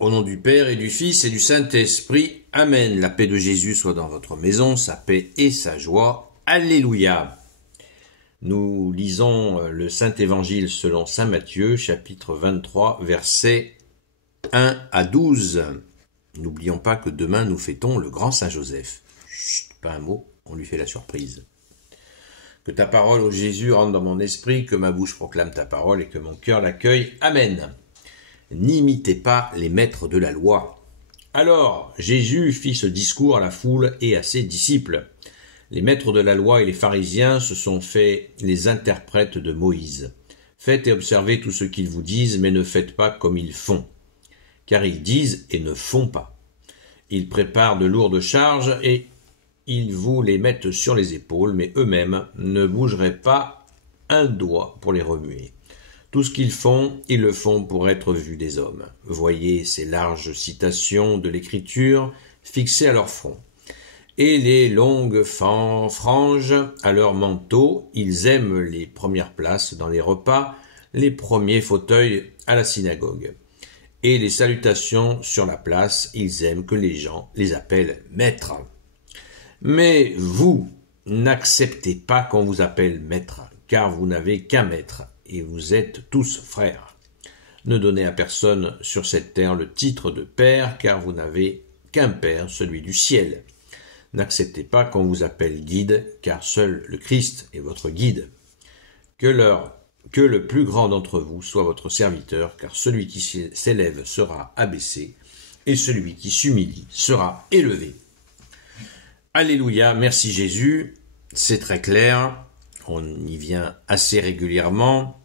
Au nom du Père et du Fils et du Saint-Esprit, Amen. La paix de Jésus soit dans votre maison, sa paix et sa joie. Alléluia. Nous lisons le Saint-Évangile selon saint Matthieu, chapitre 23, versets 1 à 12. N'oublions pas que demain nous fêtons le grand Saint Joseph. Chut, pas un mot, on lui fait la surprise. Que ta parole, ô Jésus, rentre dans mon esprit, que ma bouche proclame ta parole et que mon cœur l'accueille. Amen. N'imitez pas les maîtres de la loi. Alors, Jésus fit ce discours à la foule et à ses disciples. Les maîtres de la loi et les pharisiens se sont fait les interprètes de Moïse. Faites et observez tout ce qu'ils vous disent, mais ne faites pas comme ils font. Car ils disent et ne font pas. Ils préparent de lourdes charges et ils vous les mettent sur les épaules, mais eux-mêmes ne bougeraient pas un doigt pour les remuer. Tout ce qu'ils font, ils le font pour être vus des hommes. Voyez ces larges citations de l'Écriture fixées à leur front. Et les longues franges à leur manteau, ils aiment les premières places dans les repas, les premiers fauteuils à la synagogue. Et les salutations sur la place, ils aiment que les gens les appellent maîtres. Mais vous, n'acceptez pas qu'on vous appelle maître, car vous n'avez qu'un maître, et vous êtes tous frères. Ne donnez à personne sur cette terre le titre de père, car vous n'avez qu'un père, celui du ciel. N'acceptez pas qu'on vous appelle guide, car seul le Christ est votre guide. Que le plus grand d'entre vous soit votre serviteur, car celui qui s'élève sera abaissé, et celui qui s'humilie sera élevé. Alléluia, merci Jésus, c'est très clair, on y vient assez régulièrement.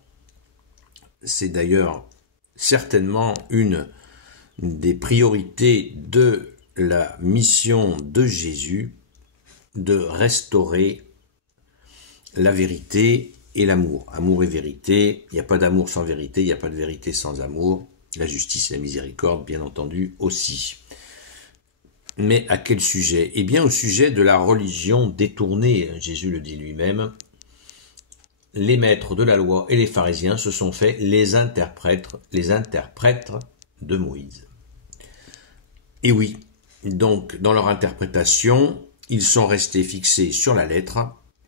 C'est d'ailleurs certainement une des priorités de la mission de Jésus de restaurer la vérité et l'amour. Amour et vérité, il n'y a pas d'amour sans vérité, il n'y a pas de vérité sans amour. La justice et la miséricorde, bien entendu, aussi. Mais à quel sujet? Eh bien, au sujet de la religion détournée. Jésus le dit lui-même. Les maîtres de la loi et les pharisiens se sont fait les interprètes de Moïse. Et oui, donc dans leur interprétation, ils sont restés fixés sur la lettre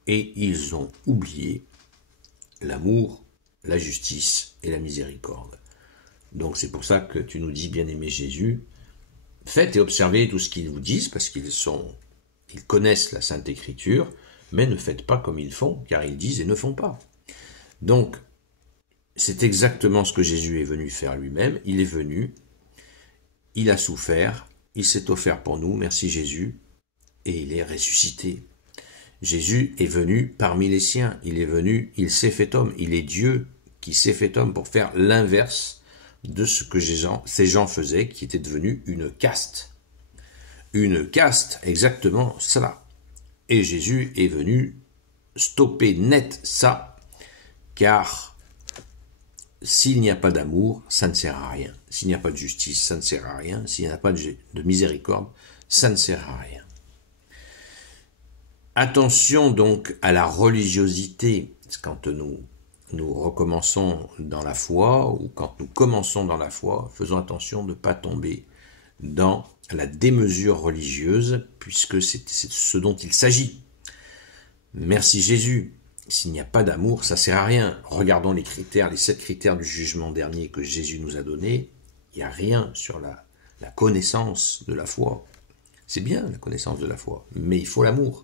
et ils ont oublié l'amour, la justice et la miséricorde. Donc c'est pour ça que tu nous dis, bien-aimé Jésus, faites et observez tout ce qu'ils vous disent, parce qu'ils connaissent la Sainte Écriture, mais ne faites pas comme ils font, car ils disent et ne font pas. Donc, c'est exactement ce que Jésus est venu faire lui-même. Il est venu, il a souffert, il s'est offert pour nous, merci Jésus, et il est ressuscité. Jésus est venu parmi les siens, il est venu, il s'est fait homme, il est Dieu qui s'est fait homme pour faire l'inverse de ce que ces gens faisaient, qui était devenu une caste. Une caste, exactement cela. Et Jésus est venu stopper net ça, car s'il n'y a pas d'amour, ça ne sert à rien. S'il n'y a pas de justice, ça ne sert à rien. S'il n'y a pas de miséricorde, ça ne sert à rien. Attention donc à la religiosité. Quand nous recommençons dans la foi, ou quand nous commençons dans la foi, faisons attention de ne pas tomber dans la démesure religieuse, puisque c'est ce dont il s'agit. Merci Jésus. S'il n'y a pas d'amour, ça ne sert à rien. Regardons les 7 critères du jugement dernier que Jésus nous a donnés. Il n'y a rien sur la connaissance de la foi. C'est bien la connaissance de la foi, mais il faut l'amour.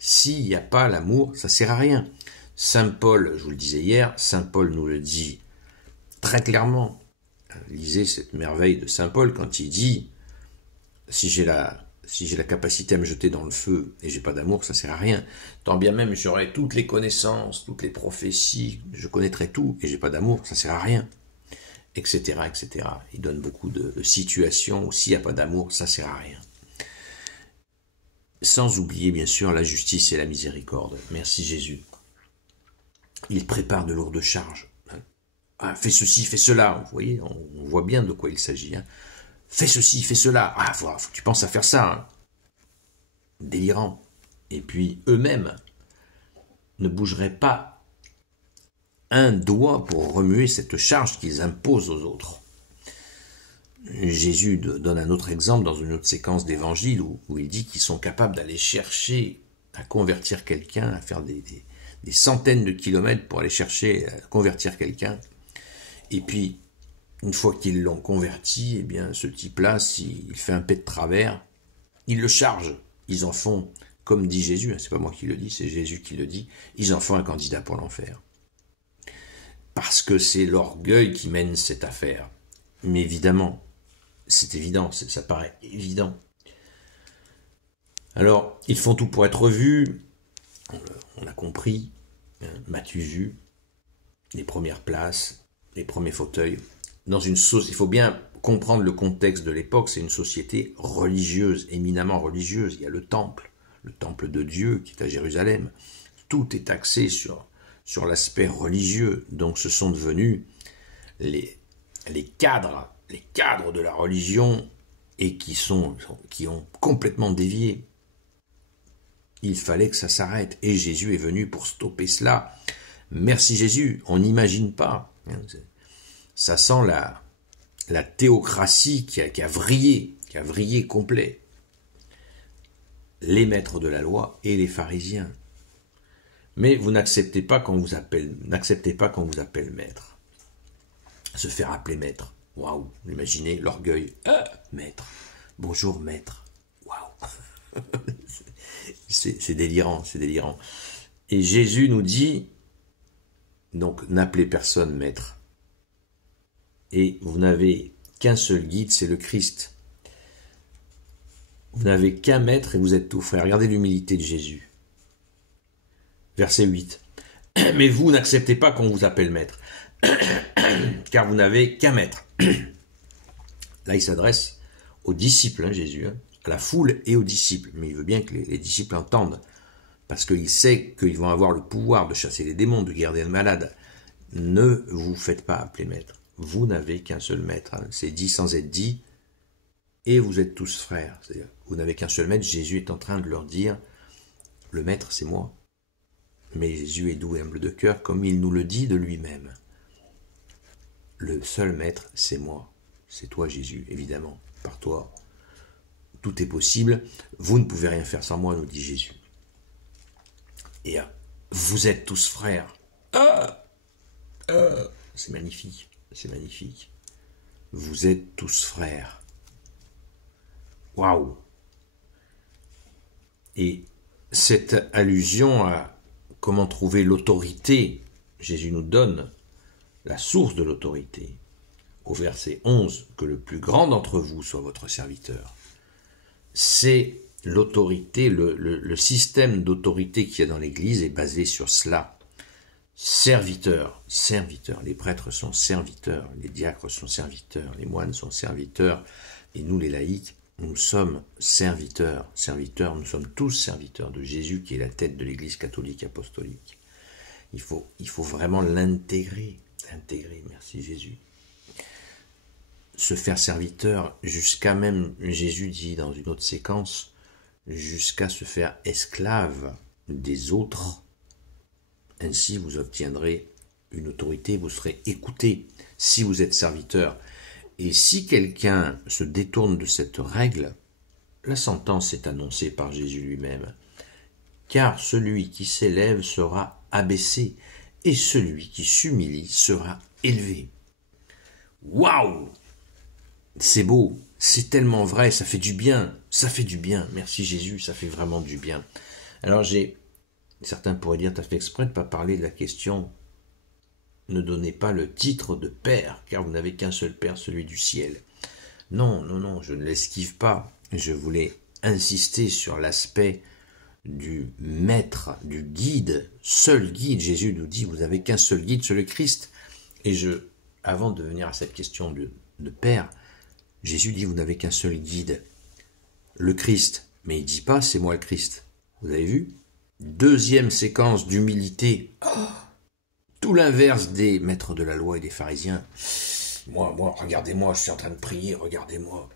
S'il n'y a pas l'amour, ça ne sert à rien. Saint Paul, je vous le disais hier, Saint Paul nous le dit très clairement. Lisez cette merveille de Saint Paul quand il dit « Si j'ai la capacité à me jeter dans le feu et j'ai pas d'amour, ça sert à rien. Tant bien même j'aurai toutes les connaissances, toutes les prophéties, je connaîtrai tout et j'ai pas d'amour, ça sert à rien. » Etc., etc. Il donne beaucoup de situations où s'il n'y a pas d'amour, ça sert à rien. Sans oublier bien sûr la justice et la miséricorde. Merci Jésus. Il prépare de lourdes charges. Ah, fais ceci, fais cela. Vous voyez, on voit bien de quoi il s'agit. Hein. Fais ceci, fais cela. Ah, faut que tu penses à faire ça. Hein. Délirant. Et puis, eux-mêmes ne bougeraient pas un doigt pour remuer cette charge qu'ils imposent aux autres. Jésus donne un autre exemple dans une autre séquence d'évangile où il dit qu'ils sont capables d'aller chercher à convertir quelqu'un, à faire des centaines de kilomètres pour aller chercher à convertir quelqu'un. Et puis, une fois qu'ils l'ont converti, eh bien, ce type-là, s'il fait un pet de travers, ils le chargent. Ils en font, comme dit Jésus, c'est pas moi qui le dis, c'est Jésus qui le dit, ils en font un candidat pour l'enfer. Parce que c'est l'orgueil qui mène cette affaire. Mais évidemment, c'est évident, ça paraît évident. Alors, ils font tout pour être vus, on a compris, m'as-tu vu, les premières places, les premiers fauteuils. Dans une il faut bien comprendre le contexte de l'époque, c'est une société religieuse, éminemment religieuse. Il y a le temple de Dieu qui est à Jérusalem. Tout est axé sur l'aspect religieux. Donc ce sont devenus les cadres de la religion et qui ont complètement dévié. Il fallait que ça s'arrête. Et Jésus est venu pour stopper cela. Merci Jésus, on n'imagine pas. Ça sent la théocratie qui a vrillé complet. Les maîtres de la loi et les pharisiens. Mais vous n'acceptez pas qu'on vous appelle maître. Se faire appeler maître. Waouh, imaginez l'orgueil. Maître. Bonjour maître. Waouh. C'est délirant, c'est délirant. Et Jésus nous dit, donc n'appelez personne maître. Et vous n'avez qu'un seul guide, c'est le Christ. Vous n'avez qu'un maître et vous êtes tout frère. Regardez l'humilité de Jésus. Verset 8. Mais vous n'acceptez pas qu'on vous appelle maître, car vous n'avez qu'un maître. Là, il s'adresse aux disciples, Jésus, à la foule et aux disciples. Mais il veut bien que les disciples entendent, parce qu'il sait qu'ils vont avoir le pouvoir de chasser les démons, de guérir les malades. Ne vous faites pas appeler maître. Vous n'avez qu'un seul maître. C'est dit sans être dit. Et vous êtes tous frères. C'est-à-dire, vous n'avez qu'un seul maître. Jésus est en train de leur dire, le maître, c'est moi. Mais Jésus est doux et humble de cœur, comme il nous le dit de lui-même. Le seul maître, c'est moi. C'est toi, Jésus, évidemment. Par toi, tout est possible. Vous ne pouvez rien faire sans moi, nous dit Jésus. Et vous êtes tous frères. C'est magnifique. C'est magnifique. Vous êtes tous frères. Waouh! Et cette allusion à comment trouver l'autorité, Jésus nous donne la source de l'autorité. Au verset 11, que le plus grand d'entre vous soit votre serviteur. C'est l'autorité, le système d'autorité qu'il y a dans l'Église est basé sur cela. Serviteurs, les prêtres sont serviteurs, les diacres sont serviteurs, les moines sont serviteurs, et nous les laïcs, nous sommes serviteurs, nous sommes tous serviteurs de Jésus qui est la tête de l'Église catholique apostolique. Il faut vraiment l'intégrer, merci Jésus. Se faire serviteur, jusqu'à même, Jésus dit dans une autre séquence, jusqu'à se faire esclave des autres. Ainsi, vous obtiendrez une autorité, vous serez écouté si vous êtes serviteur. Et si quelqu'un se détourne de cette règle, la sentence est annoncée par Jésus lui-même. Car celui qui s'élève sera abaissé, et celui qui s'humilie sera élevé. Waouh! C'est beau, c'est tellement vrai, ça fait du bien, merci Jésus, ça fait vraiment du bien. Alors certains pourraient dire, tu as fait exprès de ne pas parler de la question, ne donnez pas le titre de Père, car vous n'avez qu'un seul Père, celui du ciel. Non, je ne l'esquive pas, je voulais insister sur l'aspect du maître, du guide, seul guide. Jésus nous dit, vous n'avez qu'un seul guide, c'est le Christ. Et avant de venir à cette question de Père, Jésus dit, vous n'avez qu'un seul guide, le Christ. Mais il ne dit pas, c'est moi le Christ. Vous avez vu? Deuxième séquence d'humilité. Tout l'inverse des maîtres de la loi et des pharisiens. Moi, regardez-moi, je suis en train de prier, regardez-moi.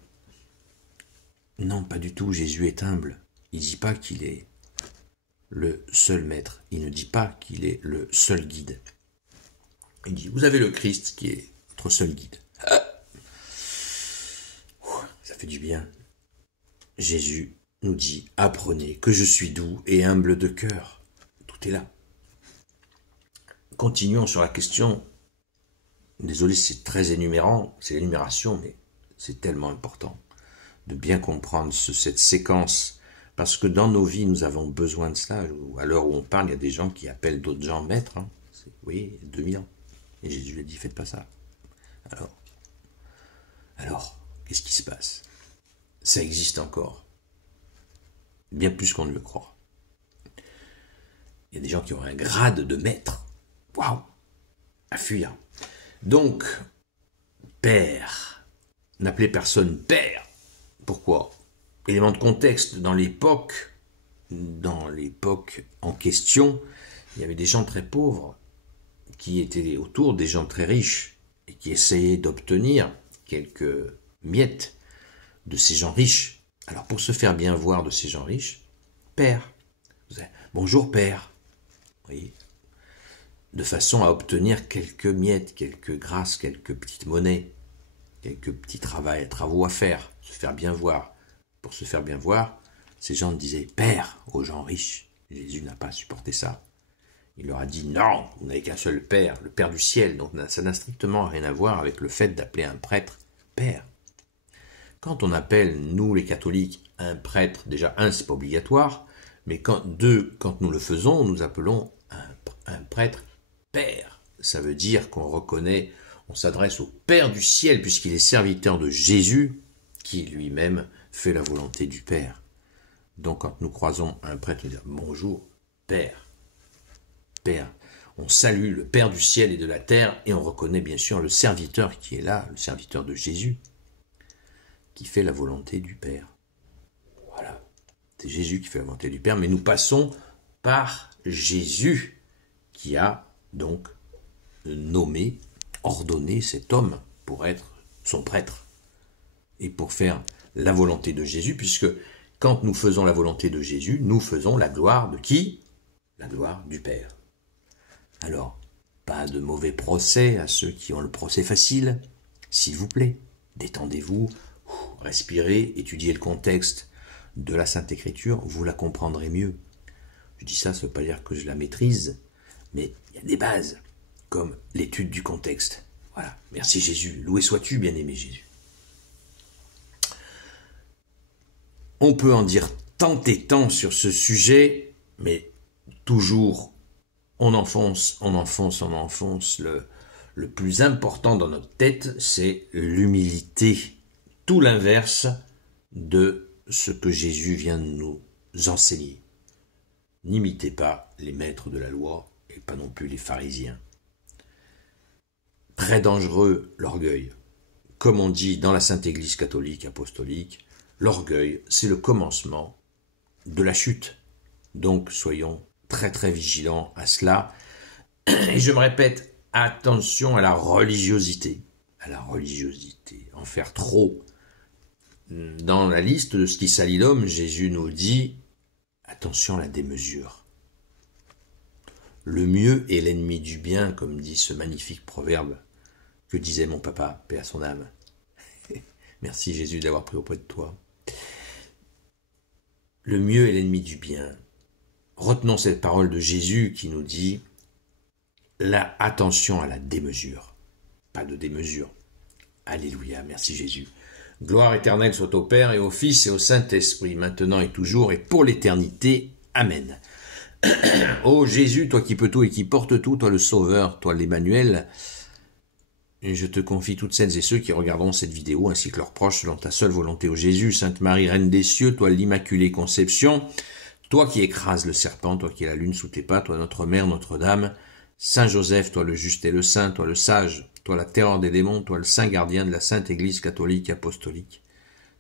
Non, pas du tout, Jésus est humble. Il ne dit pas qu'il est le seul maître. Il ne dit pas qu'il est le seul guide. Il dit, vous avez le Christ qui est votre seul guide. Ça fait du bien. Jésus nous dit, apprenez que je suis doux et humble de cœur. Tout est là. Continuons sur la question. Désolé, c'est très énumérant, c'est l'énumération, mais c'est tellement important de bien comprendre cette séquence, parce que dans nos vies, nous avons besoin de cela. À l'heure où on parle, il y a des gens qui appellent d'autres gens maîtres. Hein. Oui, 2000 ans. Et Jésus a dit, faites pas ça. Alors, qu'est-ce qui se passe? Ça existe encore. Bien plus qu'on ne le croit. Il y a des gens qui ont un grade de maître. Waouh! À fuir. Donc, père. N'appelez personne père. Pourquoi? Élément de contexte, dans l'époque en question, il y avait des gens très pauvres qui étaient autour des gens très riches et qui essayaient d'obtenir quelques miettes de ces gens riches. Alors pour se faire bien voir de ces gens riches, père, bonjour père, vous voyez, de façon à obtenir quelques miettes, quelques grâces, quelques petites monnaies, quelques petits travaux à faire, se faire bien voir. Pour se faire bien voir, ces gens disaient « Père » aux gens riches. Jésus n'a pas supporté ça. Il leur a dit « Non, vous n'avez qu'un seul Père, le Père du ciel. » Donc ça n'a strictement rien à voir avec le fait d'appeler un prêtre « Père ». Quand on appelle, nous les catholiques, un prêtre, déjà un, c'est pas obligatoire, mais quand nous le faisons, nous appelons un prêtre « Père ». Ça veut dire qu'on reconnaît, on s'adresse au Père du ciel, puisqu'il est serviteur de Jésus, qui lui-même fait la volonté du Père. Donc quand nous croisons un prêtre, nous disons « Bonjour, Père ». Père. On salue le Père du ciel et de la terre, et on reconnaît bien sûr le serviteur qui est là, le serviteur de Jésus, qui fait la volonté du Père. Voilà. C'est Jésus qui fait la volonté du Père, mais nous passons par Jésus, qui a donc nommé, ordonné cet homme pour être son prêtre, et pour faire la volonté de Jésus, puisque quand nous faisons la volonté de Jésus, nous faisons la gloire de qui? La gloire du Père. Alors, pas de mauvais procès à ceux qui ont le procès facile, s'il vous plaît, détendez-vous, respirez, étudiez le contexte de la Sainte Écriture, vous la comprendrez mieux. Je dis ça, ça ne veut pas dire que je la maîtrise, mais il y a des bases, comme l'étude du contexte. Voilà, merci Jésus, loué sois-tu, bien-aimé Jésus. On peut en dire tant et tant sur ce sujet, mais toujours on enfonce. Le plus important dans notre tête, c'est l'humilité. Tout l'inverse de ce que Jésus vient de nous enseigner. N'imitez pas les maîtres de la loi et pas non plus les pharisiens. Très dangereux, l'orgueil. Comme on dit dans la Sainte Église catholique apostolique, l'orgueil, c'est le commencement de la chute. Donc, soyons très très vigilants à cela. Et je me répète, attention à la religiosité. À la religiosité. En faire trop. Dans la liste de ce qui salit l'homme, Jésus nous dit, attention à la démesure. Le mieux est l'ennemi du bien, comme dit ce magnifique proverbe que disait mon papa, paix à son âme. Merci Jésus d'avoir pris auprès de toi. Le mieux est l'ennemi du bien. Retenons cette parole de Jésus qui nous dit attention à la démesure. Pas de démesure. Alléluia, merci Jésus. Gloire éternelle soit au Père et au Fils et au Saint-Esprit, maintenant et toujours et pour l'éternité. Amen. Ô Jésus, toi qui peux tout et qui portes tout, toi le Sauveur, toi l'Emmanuel, je te confie toutes celles et ceux qui regarderont cette vidéo ainsi que leurs proches selon ta seule volonté, ô Jésus. Sainte Marie, Reine des cieux, toi l'Immaculée Conception, toi qui écrases le serpent, toi qui es la lune sous tes pas, toi notre Mère, Notre-Dame, Saint Joseph, toi le juste et le saint, toi le sage, toi la terreur des démons, toi le saint gardien de la Sainte Église catholique apostolique,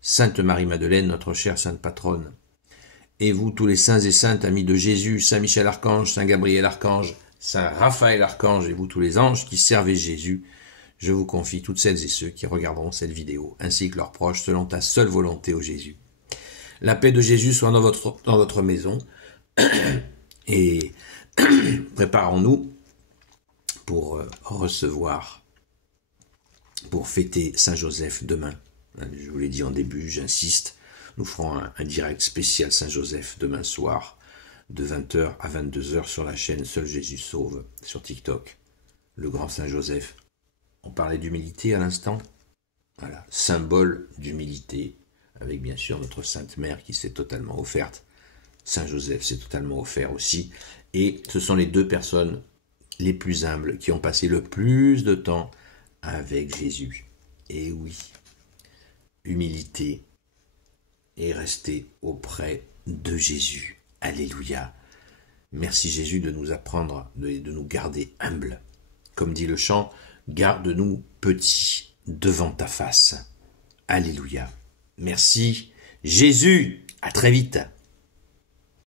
Sainte Marie-Madeleine, notre chère Sainte Patronne, et vous tous les saints et saintes amis de Jésus, Saint Michel Archange, Saint Gabriel Archange, Saint Raphaël Archange, et vous tous les anges qui servez Jésus, je vous confie toutes celles et ceux qui regarderont cette vidéo, ainsi que leurs proches, selon ta seule volonté, ô Jésus. La paix de Jésus soit dans votre maison, et préparons-nous pour recevoir, pour fêter Saint Joseph demain. Je vous l'ai dit en début, j'insiste. Nous ferons un direct spécial Saint-Joseph demain soir, de 20h à 22h sur la chaîne Seul Jésus Sauve, sur TikTok. Le grand Saint-Joseph. On parlait d'humilité à l'instant. Voilà, symbole d'humilité, avec bien sûr notre Sainte Mère qui s'est totalement offerte. Saint-Joseph s'est totalement offert aussi. Et ce sont les deux personnes les plus humbles qui ont passé le plus de temps avec Jésus. Et oui, humilité et rester auprès de Jésus. Alléluia. Merci Jésus de nous apprendre, de nous garder humbles. Comme dit le chant, garde-nous petits devant ta face. Alléluia. Merci Jésus. À très vite.